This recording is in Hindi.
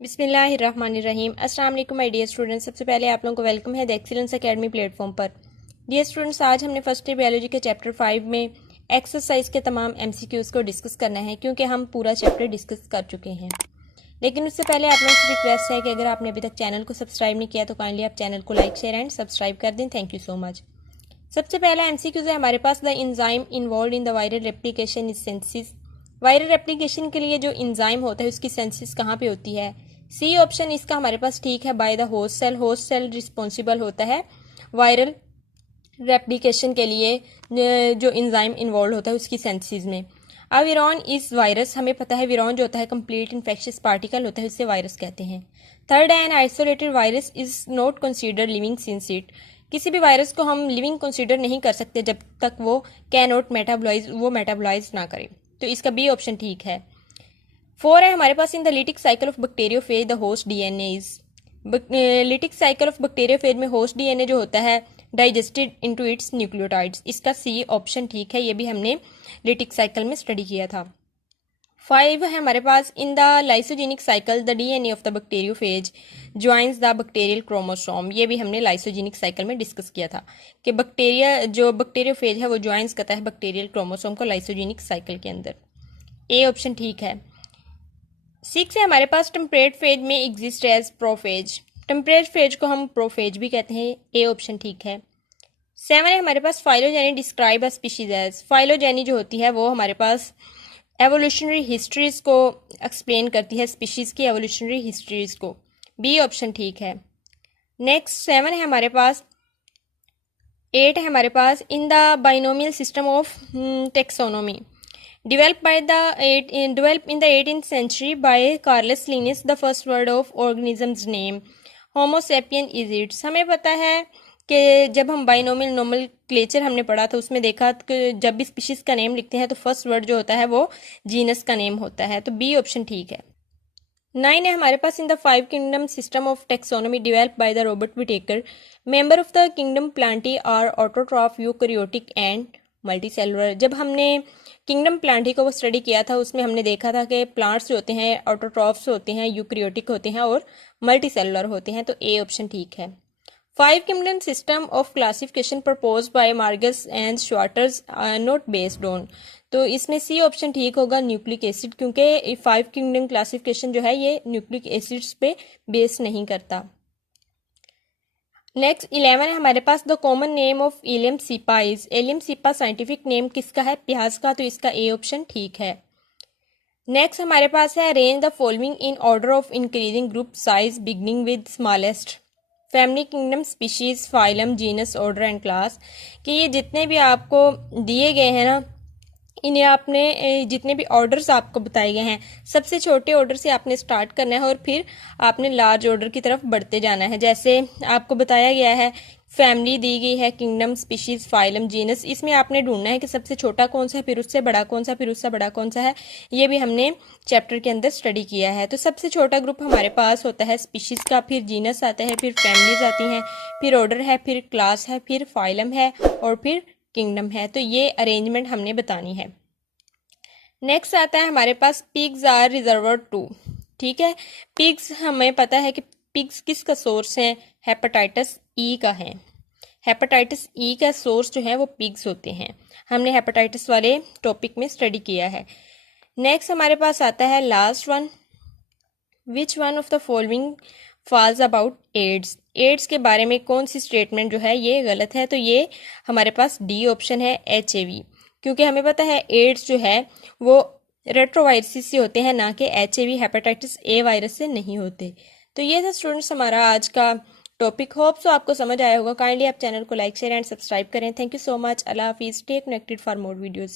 बिस्मिल्लाहिर्रहमानिर्रहीम। अस्सलाम वालेकुम माय डियर स्टूडेंट्स। सबसे पहले आप लोगों को वेलकम है द एक्सीलेंस एकेडमी प्लेटफॉर्म पर। डियर स्टूडेंट्स, आज हमने फर्स्ट ईयर बायोलॉजी के चैप्टर 5 में एक्सरसाइज के तमाम एमसीक्यूज को डिस्कस करना है, क्योंकि हम पूरा चैप्टर डिस्कस कर चुके हैं। लेकिन उससे पहले आप लोगों से रिक्वेस्ट है कि अगर आपने अभी तक चैनल को सब्सक्राइब नहीं किया तो काइंडली आप चैनल को लाइक शेयर एंड सब्सक्राइब कर दें। Thank you so much. सबसे पहला एमसीक्यूज है हमारे पास, the enzyme involve in the viral replication is senses. Viral replication के लिए जो इंजाइम होता है उसकी सेंसिस कहाँ पे होती है? सी ऑप्शन इसका हमारे पास ठीक है, by the host cell. Host cell responsible होता है वायरल रेप्लिकेशन के लिए जो इंजाइम इन्वॉल्व होता है उसकी सेंसिस में। अब विरॉन इज वायरस, हमें पता है विरॉन जो होता है कंप्लीट इन्फेक्शियस पार्टिकल होता है, उससे वायरस कहते हैं। थर्ड है, an isolated virus is not consider living since it. किसी भी वायरस को हम लिविंग कंसीडर नहीं कर सकते जब तक वो कैन नॉट मेटाबोलाइज ना करे, तो इसका बी ऑप्शन ठीक है। 4 है हमारे पास, in the lytic cycle of bacteriophage the host DNA is. Lytic cycle of bacteriophage में होस्ट डीएनए जो होता है डाइजेस्टेड इनटू इट्स न्यूक्लियोटाइड्स। इसका सी ऑप्शन ठीक है, ये भी हमने लिटिक साइकिल में स्टडी किया था। 5 है हमारे पास, in the lysogenic cycle the DNA of the bacteriophage joins the bacterial chromosome. ये भी हमने लाइसोजेनिक साइकिल में डिस्कस किया था कि बैक्टीरियोफेज है वो ज्वाइंस करता है बैक्टीरियल क्रोमोसोम को लाइसोजेनिक साइकिल के अंदर। ए ऑप्शन ठीक है। 6 है हमारे पास, टेम्परेट फेज में exist as prophage. Temperate phage को हम प्रोफेज भी कहते हैं। ए ऑप्शन ठीक है। 7 है हमारे पास, phylogeny describe a species as. Phylogeny जो होती है वो हमारे पास एवोल्यूशनरी हिस्ट्रीज को एक्सप्लेन करती है, स्पीशीज की एवोल्यूशनरी हिस्ट्रीज को। बी ऑप्शन ठीक है। नेक्स्ट 7 है हमारे पास। 8 है हमारे पास, in the binomial system of taxonomy developed in the 18th century by Carolus Linnaeus, the first word of organism's name Homo sapien is it। हमें पता है कि जब हम बाइनोमियल नोमेनक्लेचर हमने पढ़ा था उसमें देखा कि जब भी स्पीशीज का नेम लिखते हैं तो फर्स्ट वर्ड जो होता है वो जीनस का नेम होता है, तो बी ऑप्शन ठीक है। 9 है हमारे पास, in the 5 kingdom system of taxonomy developed by the Robert Whittaker member of the kingdom Plantae are autotroph eukaryotic and multicellular. जब हमने किंगडम प्लांटी को वो स्टडी किया था उसमें हमने देखा था कि प्लांट्स जो होते हैं ऑटोट्रॉफ्स होते हैं, यूकैरियोटिक होते हैं और मल्टीसेलुलर होते हैं, तो ए ऑप्शन ठीक है। 5 kingdom system of classification propose by Margulis and Schwartz not based on, तो इसमें सी ऑप्शन ठीक होगा, न्यूक्लिक एसिड, क्योंकि 5 किंगडम क्लासिफिकेशन जो है ये न्यूक्लिक एसिड्स पे बेस नहीं करता। नेक्स्ट 11 है हमारे पास, the common name of Allium cepa is. Allium cepa scientific name किसका है? प्याज का, तो इसका ए ऑप्शन ठीक है। नेक्स्ट हमारे पास है, arrange the following in order of increasing group size beginning with smallest. Family, kingdom, species, phylum, genus, order and class, कि ये जितने भी आपको दिए गए हैं ना, इन्हें आपने जितने भी ऑर्डर्स आपको बताए गए हैं सबसे छोटे ऑर्डर से आपने स्टार्ट करना है और फिर आपने लार्ज ऑर्डर की तरफ बढ़ते जाना है। जैसे आपको बताया गया है फैमिली दी गई है, किंगडम, स्पीशीज, फाइलम, जीनस, इसमें आपने ढूंढना है कि सबसे छोटा कौन सा है, फिर उससे बड़ा कौन सा, फिर उससे बड़ा कौन सा है। ये भी हमने चैप्टर के अंदर स्टडी किया है। तो सबसे छोटा ग्रुप हमारे पास होता है स्पीशीज का, फिर जीनस आता है, फिर फैमिलीज आती हैं, फिर ऑर्डर है, फिर क्लास है, फिर फाइलम है और फिर किंगडम है। तो ये अरेंजमेंट हमने बतानी है। नेक्स्ट आता है हमारे पास, पिग्स आर रिजर्वर्ड टू। ठीक है, पिग्स हमें पता है कि पिग्स किसका सोर्स है? हेपेटाइटिस ई का है। हेपेटाइटिस ई का सोर्स जो है वो पिग्स होते हैं, हमने हेपेटाइटिस वाले टॉपिक में स्टडी किया है। नेक्स्ट हमारे पास आता है last one, which one of the following false about AIDS. AIDS के बारे में कौन सी स्टेटमेंट जो है ये गलत है? तो ये हमारे पास डी ऑप्शन है, HIV, क्योंकि हमें पता है एड्स जो है वो रेट्रोवायरसिस से होते हैं, ना कि HIV हेपेटाइटिस ए वायरस से नहीं होते। तो ये था स्टूडेंट्स हमारा आज का टॉपिक। होप सो आपको समझ आया होगा। काइंडली आप चैनल को लाइक शेयर एंड सब्सक्राइब करें। Thank you so much. अल्लाह हाफिज़। Stay connected for more videos.